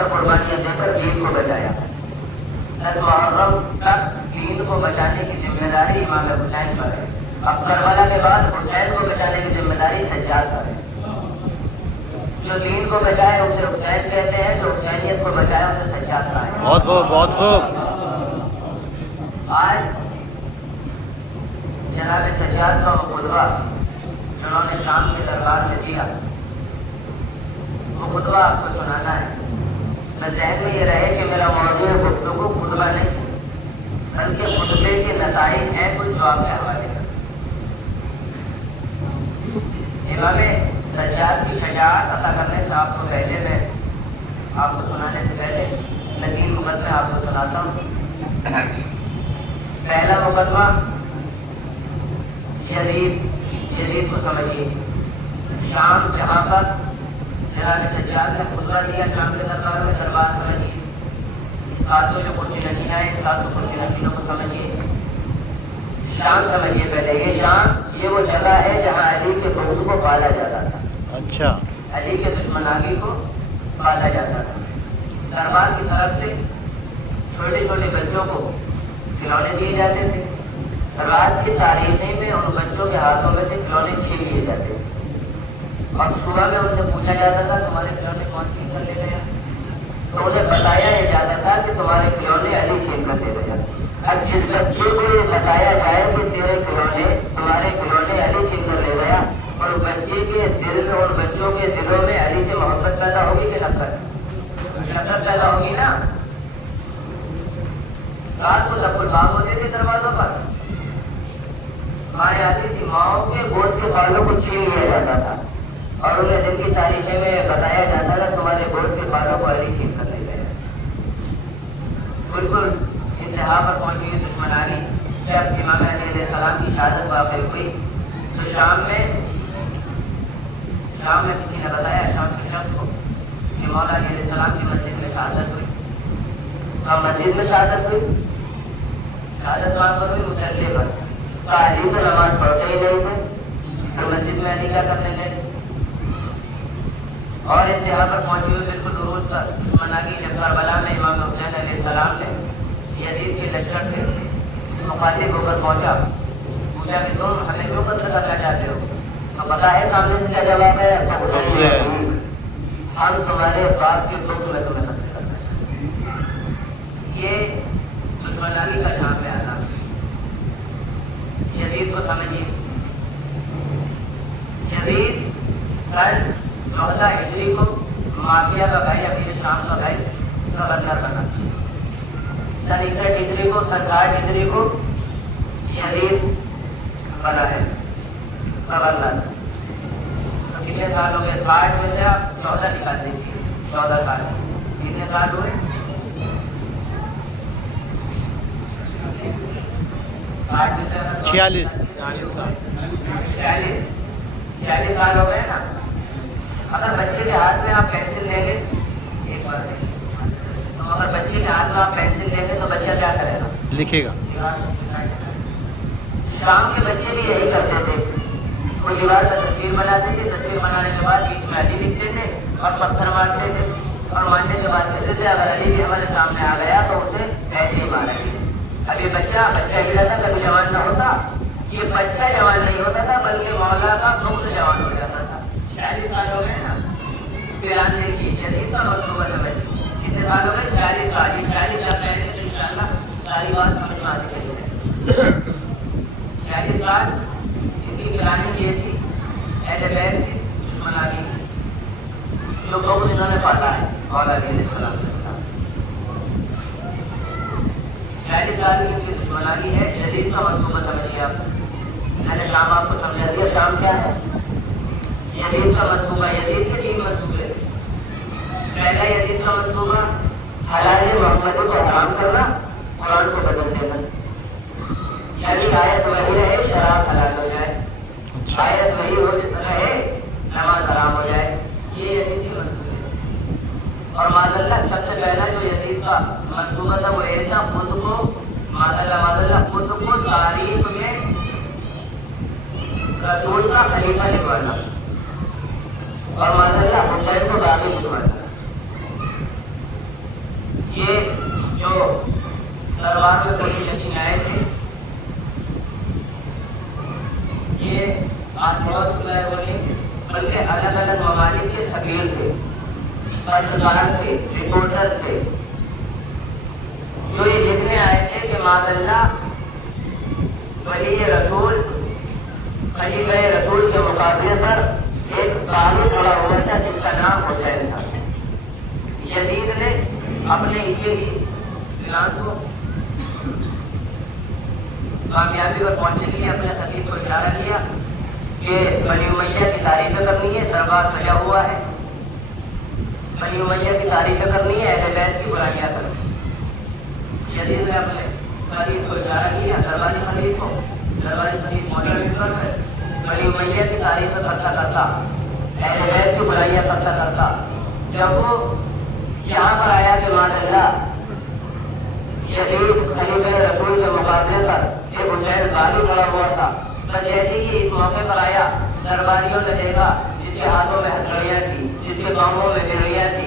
70 कुर्बानियां देकर दीन को बचाया। 10 मुहर्रम तक दीन को बचाने की जिम्मेदारी इमाम हुसैन पर है। अब करबला के बाद हुसैन को बचाने की जिम्मेदारी सज्जाद पर है। जो दीन को बचाए उसे हुसैन कहते हैं, जो हुसैनियत को बचाए उसे सज्जाद कहा है। बहुत खूब, बहुत खूब। आज जनाब सज्जाद का खुतबा जिन्होंने शाम के दरबार में दिया, वो खुतबा आपको सुनाना है। मैं ज़हन में ये रहे कि मेरा मौजूद गुफ्तगू खुतबा नहीं, बल्कि खुतबे के नताइज हैं कुछ जो आपके हवाले हैं। इमाम सज्जाद की शजाअत अता करने से आपको पहले मैं आपको सुनाने से पहले मैं 3 मुकदमे आपको सुनाता हूँ। पहला मुकदमा यजीद को समझिए। शाम जहाँ पर जनाब सज्जाद ने खुतबा दिया शाम के दरबार में, दरबार समझिए। इस बात में जो कुर्सी नशीन है, इस बात को कुर्सी नशीनों को समझिए। शाम समझिए पहले, ये शाम ये वो जगह है जहाँ अली के बहू को पाला जाता था। अच्छा, अली के दुश्मनागी को पाला जाता था। दरबार की तरफ से छोटे छोटे बच्चों को खिलौने दिए जाते थे। रात की तारीखें में उन बच्चों के हाथों में से खिलौने छीन लिए जाते थे और सुबह में उनसे पूछा जाता था तुम्हारे खिलौने कौन छीन कर ले गया, तो उन्हें बताया जाता था कि तुम्हारे खिलौने अली छीन कर ले गया। अब जिस बच्चे को ये बताया जाए कि तेरे खिलौने तुम्हारे खिलौने अली छीन कर ले गया, और बच्चे के दिल में और बच्चों के दिलों में अली से मोहब्बत पैदा होगी कि नफरत पैदा होगी ना। रात को दफुलबाग होते थे दरवाजों पर, माएँ आती थी, माओ के गोद के बालों को छीन लिया जाता था और उन्हें दिन की तारीखें में बताया जाता था तुम्हारे गोद के बालों को अली छीन कर ले गया। बिल्कुल इंतहा पर पहुंची दुश्मनानी। जब इमाम अली अलैहिस्सलाम की शहादत वाक़ई हुई तो शाम में किसी ने बताया शाम की शख्स को कि मौला अली अलैहिस्सलाम की मस्जिद में शहादत हुई। और मस्जिद में शहादत हुई, शहादत वहाँ पर हुई मुसल्ले पर। तो अली तो नमाज पढ़ते ही नहीं थे, तो मस्जिद में अली क्या करने गए। और इंतहा पर पहुंची हुई बिल्कुल उरूज पर दुश्मनागी जब करबला में इमाम हुसैन अलैहिस्सलाम ने यजीद के लश्कर से मुखातिब होकर पहुंचा, पूछा कि तुम हमें क्यों कत्ल करना चाहते हो। तो पता है सामने से क्या जवाब है, हम तुम्हारे बाप के दुख में तुम्हें कत्ल करना चाहते। ये दुश्मनागी का नाम है आना। यजीद को समझिए। यजीद सन 14 हिजरी को माफिया का भाई अमीर शाम का भाई गवर्नर बना। सन 61 हिजरी को, सन 60 हिजरी को यजीद बना है गवर्नर। तो कितने साल हो गए, 60 में से आप 14 निकाल दीजिए, 14 साल कितने साल हुए, 46 साल हो गए ना। अगर बच्चे के हाथ में आप पेंसिल लेंगे, एक बार तो अगर बच्चे के हाथ में आप पेंसिल लेंगे तो बच्चा क्या करेगा, लिखेगा। शाम के बच्चे भी यही करते थे, वो दीवार पर तस्वीर बनाते थे, तस्वीर बनाने के बाद बीच में अली लिखते थे और पत्थर मारते थे और मारने के बाद कहते थे अगर अली भी हमारे सामने आ गया तो उसे ऐसे ही मारेंगे। अब ये बच्चा ही रहता, कभी जवान ना होता। ये बच्चा जवान नहीं होता था बल्कि मौला का मुक्त जवान हो जाता था। 46 साल हो गए ना। फिर आप देखिए यजीद का मसलूबा समझ कितने साल हो गए, 46 साल। 46 साल पहले तो इंशाअल्लाह सारी बात समझ में आती है। 46 साल इनकी गिरानी की थी, अहले बैत थी, दुश्मनागी जो बहुत इन्होंने पाला है मौला अलैहिस्सलाम। 46 साल की दुश्मनागी है। यजीद का मसलूबा समझिए आप। मैंने शाम आपको समझा दिया, शाम क्या है। यजीद का मसलूबा, यजीद के 3 मसलूबे। पहला यजीद का मसलूबा हलाल मोहम्मदी को हराम करना, कुरान को बदल देना। यानी आयत वही रहे, शराब हलाल हो जाए, आयत वही हो रहे, नमाज हराम हो जाए। ये यजीद के मसलूबे। और माज़अल्लाह सबसे पहला जो यजीद का मसलूबा था वो ये था, खुद को माज़अल्लाह खुद को तारीख में रसूल का खलीफा लिखवाना और माज़अल्लाह हुसैन को बाकी लिखवाना। दरबार में कोई यकीन आए थे। ये आस-पड़ोस के लोग नहीं बल्कि अलग अलग ममालिक के सफीर थे, पत्रकार थे, रिपोर्टर्स थे, जो ये लिखने आए थे कि माज़अल्लाह वली रसूल खलीफा रसूल के मुकाबले पर एक कानून खड़ा हुआ था जिसका नाम हुसैन था। यजीद ने अपने इसी प्लान को कामयाबी पर पहुंचने के लिए अपने खतीब को इशारा किया कि बनी उमैया की तारीफ करनी है, दरबार सजा हुआ है, बनी उमैया की तारीफ करनी है, अहले बैत की बुराइयां करनी है। यजीद ने अपने खतीब को इशारा किया, दरबारी खतीब को, दरबारी खतीब मौजूद कर बनी उमैया की तारीफ करता करता, अहले बैत की बुराइयां करता करता जब वो यहाँ पर आया कि माज़अल्लाह यजीद खलीफा रसूल के मुकाबले पर एक हुसैन गाली खड़ा हुआ था, तो जैसे ही इस मौके पर आया दरबारियों ने देखा जिसके हाथों में हथकड़ियाँ थी, जिसके बाहों में बेड़ियाँ थी,